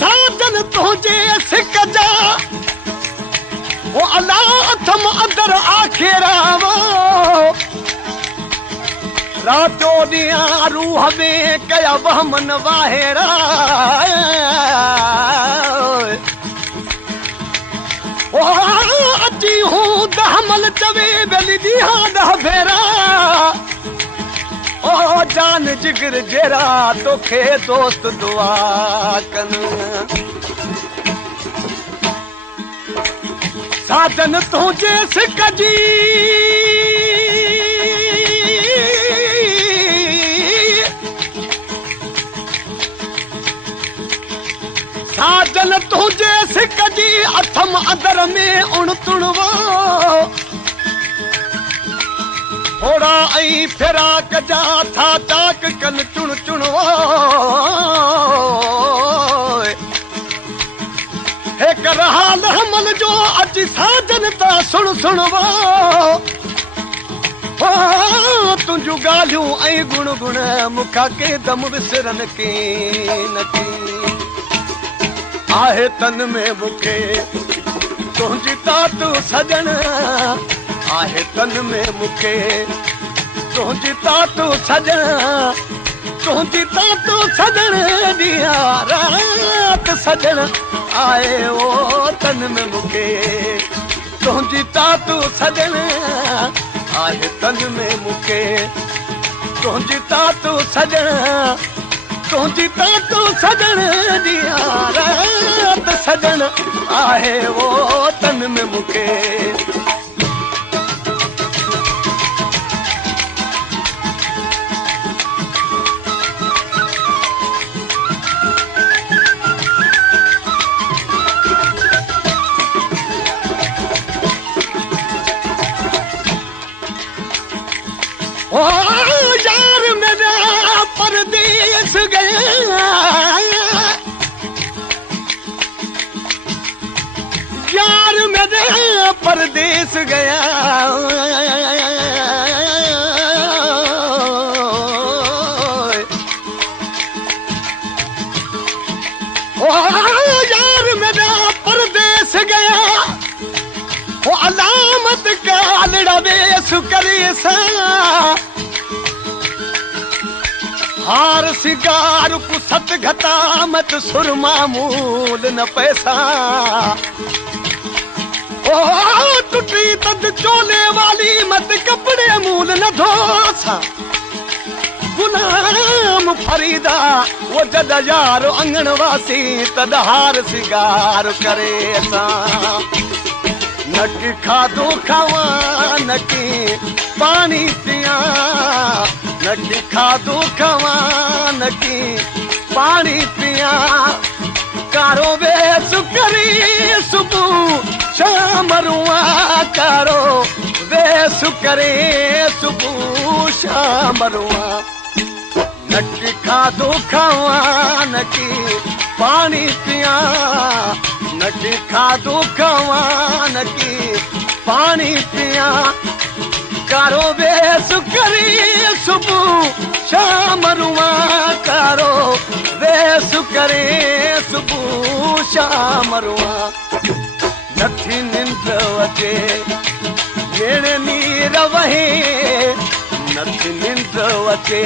साजन तुझे सिक जा वो अल्लाह थम अंदर आखिरा वो रातो दिया रूह में कया वहमन वाहेरा ओ अची हूं दहमल चवे बेली दिया दह फेरा ओ जान जिगर जेरा तोखे दोस्त दुआ कन साजन तुझे सिक जी साजन तुझे सिक जी अथम अंदर में उण तुणवो थोड़ा आई फिराक जा था चाक कन चुण चुणवो एक हाल हमल जो अची साजन ता सुण सुणवो तुंहिंजूं ॻाल्हियूं ऐं गुण गुण मुखा के दम विसरन के नकी आहे तन में मूंखे तुंहिंजी तातू सजण आहे तन में मूंखे तुंहिंजी तातू सजण तुंहिंजी तातू सजण ॾींहुं रात सजण आहे ओ तन में मूंखे तुंहिंजी तातू सजण आहे तन में मूंखे तुंहिंजी तातू सजण तुंहिंजी तातू सजण ॾींहुं रात सजण आहे ओ तन में मूंखे ओ यार मेरा परदेस गया यार मेरा परदेस गया ओ यार मेरा परदेस गया वो अलामत का लड़ा बेस करे सा हार सिगार को सत घटा मत सुरमा मूल न पैसा ओ टूटी तद चोले वाली मत कपड़े मूल न धोसा गुलाम फरीदा वो जद यार अंगनवासी तद हार सिगार करे सा नकी खाधो खावा नकी पानी पिया नकी खाधो खावा नकी पानी पिया कारो वेस करी सुबह शाम रुआ कारो वेस करे सुबह शाम रुआ नकी खाधो खावा नकी पानी पिया नकी खाधो खावा नकी पानी पिया कारो वेस करी सुबह शाम रुआ कारो वेस करे सुबह शाम रुआ नथी निंद अचे भेण नीर वहे नथी निंद अचे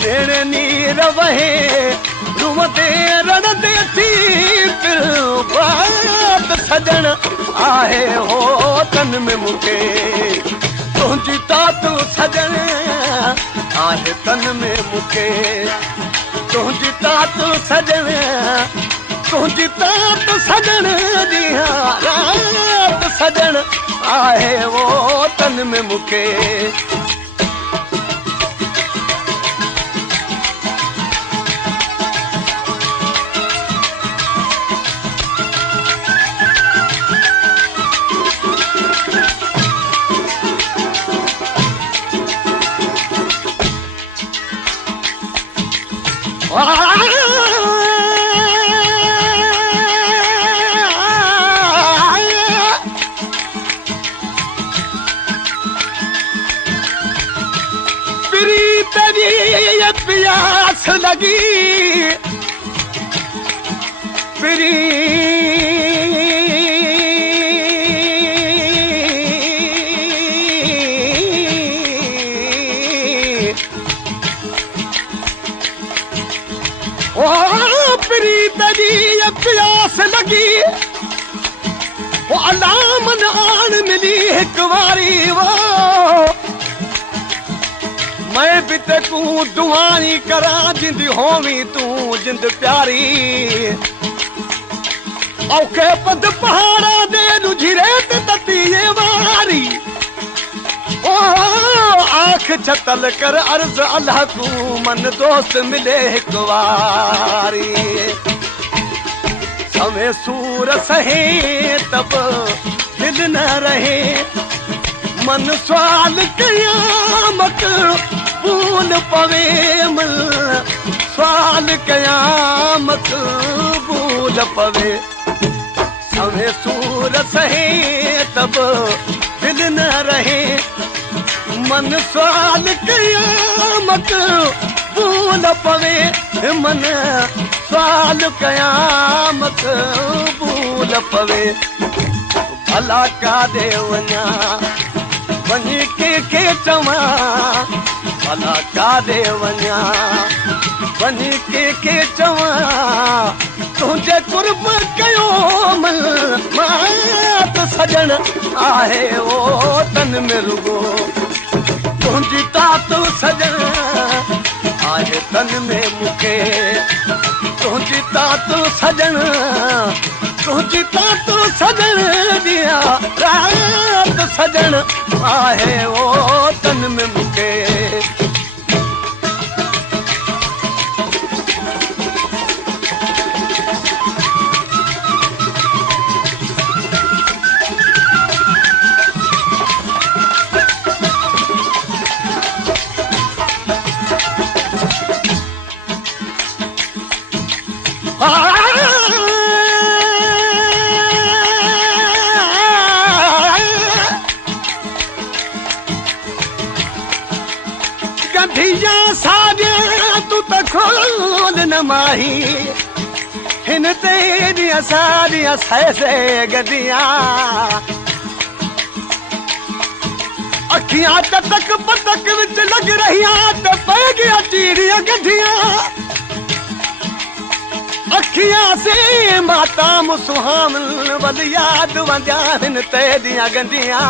भेण नीर वहे रूम ते रण ते थी फिर बात सजण आहे हो तन में मूंखे तुंहिंजी तातू सजण आहे तन में मूंखे तुंहिंजी तातू सजण तुंहिंजी तातू सजण ॾींहुं रात सजण आहे वो तन में मूंखे प्रीत जी प्यास लगी प्रीत जी प्यास लगी वो अलाम नान मिली एक बारी वो मैं भी तेकू दुआई करा जिंद होवी तू जिंद प्यारी औखे पद पहाड़ा दे नुझिरे ते ततीए वारी ओ आँख छतल कर अर्ज अल्लाह को मन दोस्त मिले एक वारी समय सूर सहे तब दिल न रहे मन सवाल कयामत भूल पवे मन सवाल कयामत भूल पवे समय सूर सहे तब दिल न रहे मन सवाल कयामत भूल पवे मन सवाल कयामत भूल पवे भला का दे वञा वञी के चवां भला का दे वञा वञी के चवां तुंहिंजे कुर्ब कयो मन मात सजण आहे ओ तन में रुगो तुंहिंजी तात सजण आहे तन में मूंखे तुंहिंजी तात सजण तुंहिंजी तात सजण दिया रात सजण आहे ओ तन में मूंखे गठिया सारिया तू त खोल न माही हिन तेरिया सारिया सैसे गदिया अखियां टटक पटक विच लग रहिया त पै गया चीड़िया गठिया अखियां से माता मुसुहामन वल याद वंदिया हिन तेरिया गंदिया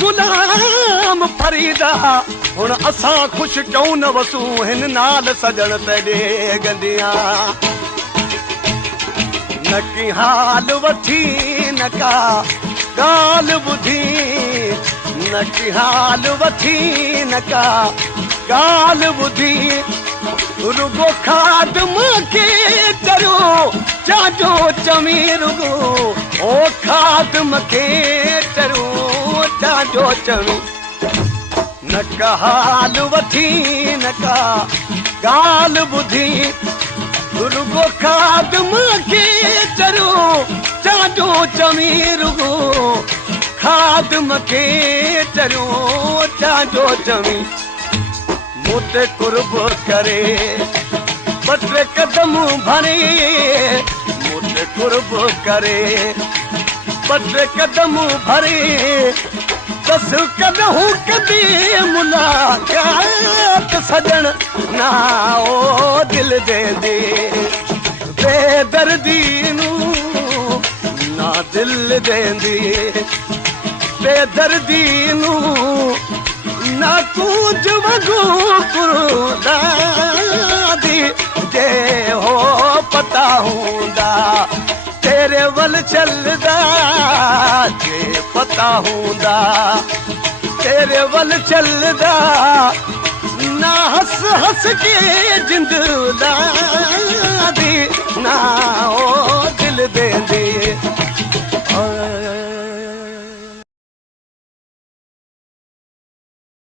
गुलाम फरीदा हुन असां खुश क्यों न वसू हिन नाल सजण ते गंदिया न की हाल वठी न का गाल बुधी न की हाल वठी न का गाल बुधी रुगो खाद मूंखे चरो चाजो चमी रुगो ओ खाद मूंखे चरो चाजो चमी न का हाल वठी न का गाल बुधी रुगो खाद मूंखे चरो चाजो चमी रुगो खाद मूंखे चरो चाजो चमी मुते कुर्ब करे बटरे कदम भरे मुते कुर्ब करे बटरे कदम भरे दस कदहू कदी मुलाकात सजण ना ओ दिल दे दे बेदर्दी नू ना दिल देंदी बेदर्दी नू ना कुछ वगू कुरुदादी जे हो पता हुंदा तेरे वल चलदा जे पता हुंदा तेरे वल चलदा ना हंस हंस के जिंदगी ना